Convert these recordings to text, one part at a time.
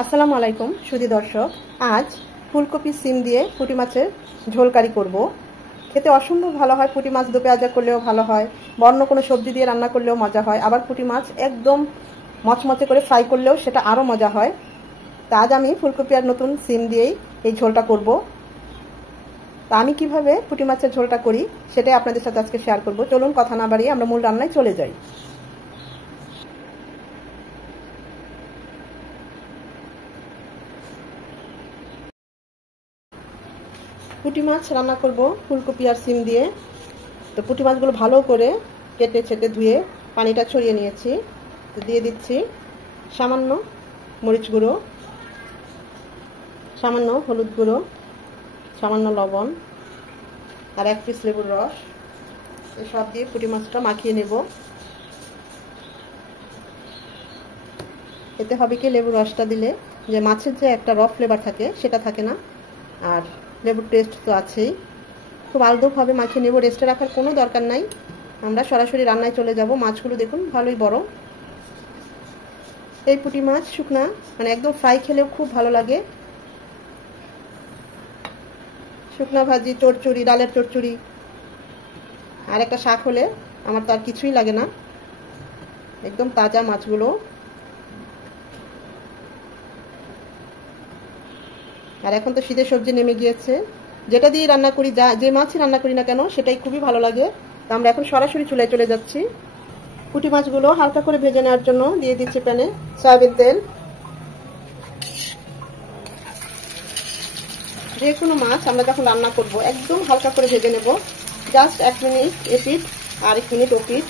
আসসালামু আলাইকুম সুধী দর্শক, আজ ফুলকপি সিম দিয়ে পুঁটি মাছের ঝোল কারি করব। খেতে অসম্ভব ভালো হয়। পুঁটি মাছ দো পেঁয়াজা করলেও ভালো হয়, অন্য কোনো সবজি দিয়ে রান্না করলেও মজা হয়, আবার পুঁটি মাছ একদম মচমচে করে ফ্রাই করলেও সেটা আরও মজা হয়। তা আজ আমি ফুলকপি আর নতুন সিম দিয়েই এই ঝোলটা করব। তা আমি কিভাবে পুঁটি মাছের ঝোলটা করি সেটাই আপনাদের সাথে আজকে শেয়ার করব। চলুন কথা না বাড়িয়ে আমরা মূল রান্নায় চলে যাই। পুঁটি মাছ রান্না করব ফুলকপি আর সিম দিয়ে। তো পুঁটি মাছগুলো ভালো করে কেটে ছেটে ধুয়ে পানিটা ছড়িয়ে নিয়েছি। তো দিয়ে দিচ্ছি সামান্য মরিচ গুঁড়ো, সামান্য হলুদ গুঁড়ো, সামান্য লবণ আর 1 পিস লেবুর রস। এসব দিয়ে পুঁটি মাছটা মাখিয়ে নেব। এতে হবে কি, লেবুর রসটা দিলে যে মাছের যে একটা র ফ্লেভার থাকে সেটা থাকে না, আর লেবুর টেস্ট তো আছেই। খুব আলদোভাবে মাখিয়ে নেব, রেস্টে রাখার কোনো দরকার নাই। আমরা সরাসরি রান্নায় চলে যাব। মাছগুলো দেখুন ভালোই বড়। এই পুঁটি মাছ শুকনা মানে একদম ফ্রাই খেলেও খুব ভালো লাগে। শুকনা ভাজি, চচ্চড়ি, ডালের চচ্চড়ি আর একটা শাক হলে আমার তো আর কিছুই লাগে না। একদম তাজা মাছগুলো। আর এখন তো শীতের সবজি নেমে গিয়েছে, যেটা দিয়ে রান্না করি, যে মাছই রান্না করি না কেন সেটাই খুবই ভালো লাগে। তো আমরা এখন সরাসরি চুলায় চলে যাচ্ছি। পুঁটি মাছগুলো হালকা করে ভেজে নেওয়ার জন্য দিয়ে দিচ্ছি প্যানে সয়াবিন তেল। যে কোনো মাছ আমরা যখন রান্না করব একদম হালকা করে ভেজে নেব। জাস্ট 1 মিনিট এপিট আর 1 মিনিট ওপিট।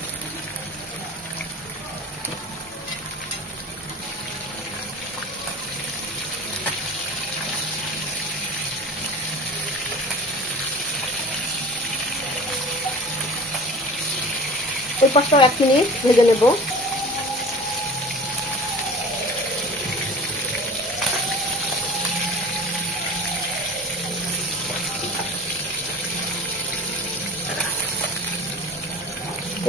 এই পাশটাও 1 মিনিট ভেজে নেব।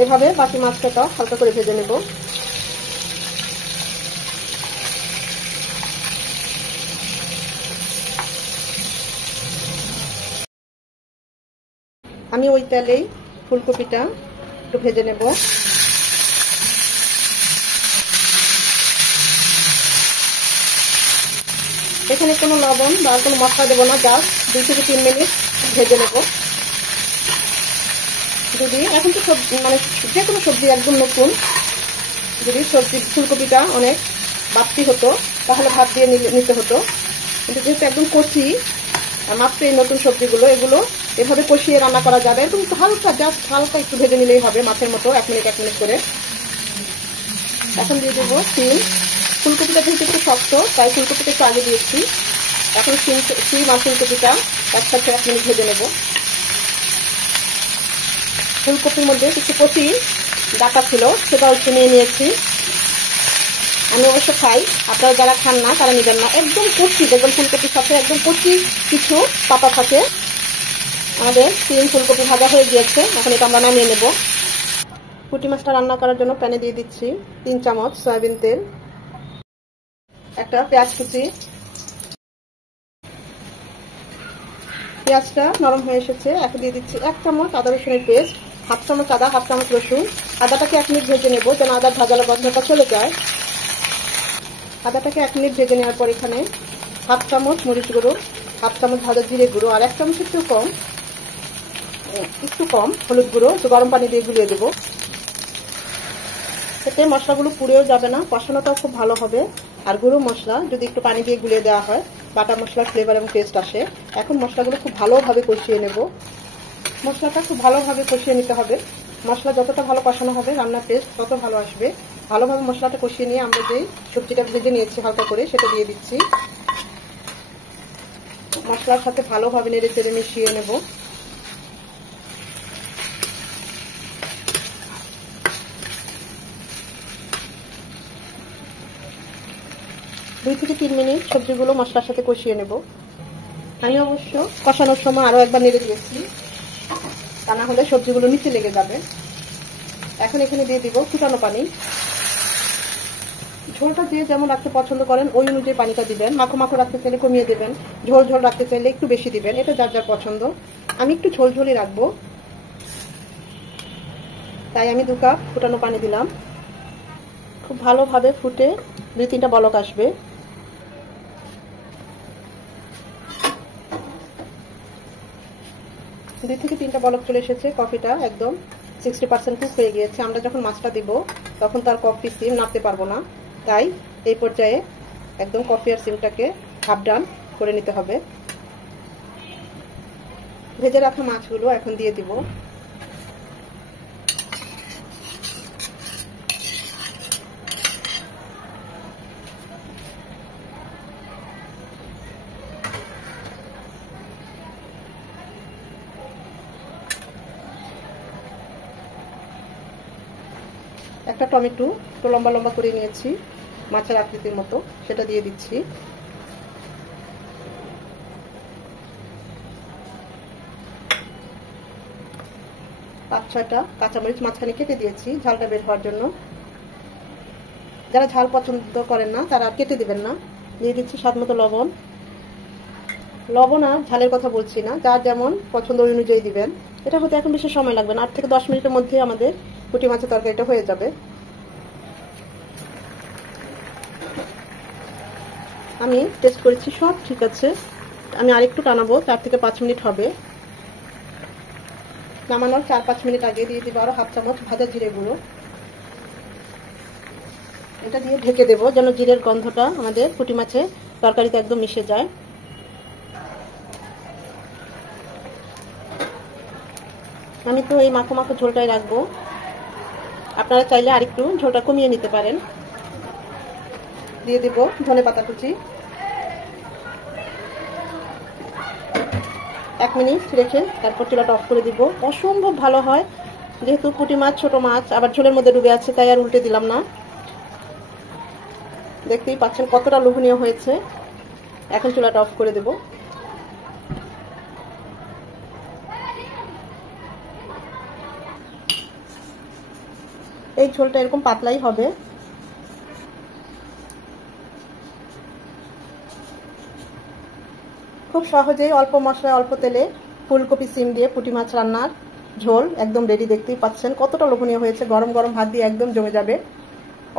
এভাবে বাকি মাছটাও হালকা করে ভেজে নেব। আমি ওই তেলেই ফুলকপিটা একটু ভেজে নেব। এখানে কোনো লবণ বা কোনো মশলা দেবো না, জাস্ট 2 থেকে 3 মিনিট ভেজে নেব। যদি এখন তো সবজি মানে যে কোনো সবজি একদম নতুন, যদি সবজি ফুলকপিটা অনেক বাড়তি হতো তাহলে ভাত দিয়ে নিতে হতো, কিন্তু যেহেতু একদম কচি মাত্র এই নতুন সবজিগুলো, এগুলো এভাবে কষিয়ে রান্না করা যাবে। একদম হালকা, জাস্ট হালকা একটু ভেজে নিলেই হবে, মাছের মতো 1 মিনিট 1 মিনিট করে। এখন দিয়ে দেবো সিম। ফুলকপিটা যেহেতু একটু শক্ত তাই ফুলকপিটা একটু আগে দিয়েছি। এখন সিম আর ফুলকপিটা একসাথে 1 মিনিট ভেজে নেব। ফুলকপির মধ্যে কিছু কচি ডাটা ছিল, সেটাও একটু নিয়ে নিয়েছি। আমি অবশ্য খাই, আপনারা যারা খান না তারা নেবেন না। একদম কচি, দেখবেন ফুলকপির সাথে একদম কচি কিছু পাতা থাকে। আমাদের সিম ফুলকপি ভাজা হয়ে গিয়েছে, এখন এটা আমরা নামিয়ে নেব। পুঁটি মাছটা রান্না করার জন্য প্যানে দিয়ে দিচ্ছি 3 চামচ সয়াবিন তেল, একটা পেঁয়াজ কুচি। পেঁয়াজটা নরম হয়ে এসেছে, এখন দিয়ে দিচ্ছি 1 চামচ আদা রসুনের পেস্ট, 1/2 চামচ আদা, 1/2 চামচ রসুন। আদাটাকে 1 মিনিট ভেজে নেব যেন আদার ভাজালো গন্ধটা চলে যায়। আদাটাকে 1 মিনিট ভেজে নেওয়ার পর এখানে 1/2 চামচ মরিচ গুঁড়ো, 1/2 চামচ ভাজা জিরে গুঁড়ো আর 1 চামচ একটু কম হলুদ গুঁড়ো তো গরম পানি দিয়ে গুলিয়ে দেবো। এতে মশলাগুলো পুড়েও যাবে না, কষানোটাও খুব ভালো হবে। আর গুঁড়ো মশলা যদি একটু পানি দিয়ে গুলিয়ে দেওয়া হয়, বাটা মশলার ফ্লেভার এবং টেস্ট আসে। এখন মশলাগুলো খুব ভালোভাবে কষিয়ে নেব। মশলাটা খুব ভালোভাবে কষিয়ে নিতে হবে। মশলা যতটা ভালো কষানো হবে রান্নার টেস্ট তত ভালো আসবে। ভালোভাবে মশলাটা কষিয়ে নিয়ে আমরা যেই সবজিটা ভেজে নিয়েছি হালকা করে সেটা দিয়ে দিচ্ছি। মশলার সাথে ভালোভাবে নেড়ে চেড়ে মিশিয়ে নেব। দুই থেকে 3 মিনিট সবজিগুলো মশলার সাথে কষিয়ে নেব। আমি অবশ্য কষানোর সময় আরো একবার নেড়ে দিয়েছি, তা না হলে সবজিগুলো নিচে লেগে যাবে। এখন এখানে দিয়ে দিব ফুটানো পানি। ঝোলটা যে যেমন রাখতে পছন্দ করেন ওই অনুযায়ী পানিটা দিবেন। মাখো মাখো রাখতে চাইলে কমিয়ে দেবেন, ঝোল ঝোল রাখতে চাইলে একটু বেশি দিবেন, এটা যার যার পছন্দ। আমি একটু ঝোল ঝোলই রাখবো, তাই আমি 2 কাপ ফুটানো পানি দিলাম। খুব ভালোভাবে ফুটে 2-3টা বলক আসবে। দুই থেকে 3টা বলক চলে এসেছে, কফিটা একদম 60% কুক হয়ে গিয়েছে। আমরা যখন মাছটা দিব তখন তার কফি সিম নাড়তে পারবো না, তাই এই পর্যায়ে একদম কফি আর সিমটাকে হাফ ডান করে নিতে হবে। ভেজে রাখা মাছগুলো এখন দিয়ে দিব। একটা টমেটো তো লম্বা লম্বা করে নিয়েছি মাছের আকৃতির মতো, সেটা দিয়ে দিচ্ছি। পাঁচ ছয়টা কাঁচামরিচ মাঝখানে কেটে দিয়েছি ঝালটা বের হওয়ার জন্য। যারা ঝাল পছন্দ করেন না তারা কেটে দিবেন না। দিয়ে দিচ্ছি স্বাদ মতো লবণ। লবণ আর ঝালের কথা বলছি না, যার যেমন পছন্দ ওই অনুযায়ী দিবেন। এটা হতে এখন বেশি সময় লাগবে না, 8 থেকে 10 মিনিটের মধ্যে আমাদের পুঁটি মাছের তরকারিটা হয়ে যাবে। আমি টেস্ট করেছি, সব ঠিক আছে। আমি আরেকটু টানাবো, 4 থেকে 5 মিনিট হবে। নামানোর 4-5 মিনিট আগে দিয়ে দিব আরো হাফ চামচ ভাজা জিরে গুঁড়ো। এটা দিয়ে ঢেকে দেবো যেন জিরের গন্ধটা আমাদের পুঁটি মাছের তরকারিতে একদম মিশে যায়। আমি তো এই মাখো মাখো ঝোলটাই রাখবো, আপনারা চাইলে আরেকটু ঝোলটা কমিয়ে নিতে পারেন। দিয়ে দিব ধনেপাতা কুচি। 1 মিনিট রেখে তারপর চুলাটা অফ করে দিব। অসম্ভব ভালো হয়, যেহেতু পুঁটি মাছ ছোট মাছ আবার ঝোলের মধ্যে ডুবে আছে, তাই আর উল্টে দিলাম না। দেখতেই পাচ্ছেন কতটা লোভনীয় হয়েছে। এখন চুলাটা অফ করে দেব। এই ঝোলটা এরকম পাতলাই হবে। খুব সহজেই অল্প মশলায় অল্প তেলে ফুলকপি সিম দিয়ে পুঁটি মাছ রান্নার ঝোল একদম রেডি। দেখতেই পাচ্ছেন কতটা লোভনীয় হয়েছে, গরম গরম ভাত দিয়ে একদম জমে যাবে।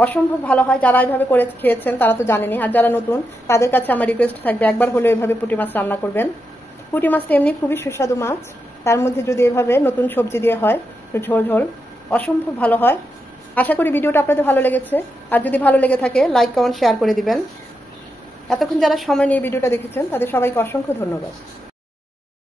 অসম্ভব ভালো হয়, যারা এইভাবে করে খেয়েছেন তারা তো জানেনই, আর যারা নতুন তাদের কাছে আমার রিকোয়েস্ট থাকবে একবার হলেও এভাবে পুঁটি মাছ রান্না করবেন। পুঁটি মাছটা এমনি খুবই সুস্বাদু মাছ, তার মধ্যে যদি এভাবে নতুন সবজি দিয়ে হয় ঝোল ঝোল অসম্ভব ভালো হয়। আশা করি ভিডিওটা আপনাদের ভালো লেগেছে, আর যদি ভালো লেগে থাকে লাইক কমেন্ট শেয়ার করে দিবেন। এতক্ষণ যারা সময় নিয়ে ভিডিওটা দেখেছেন তাদের সবাইকে অসংখ্য ধন্যবাদ।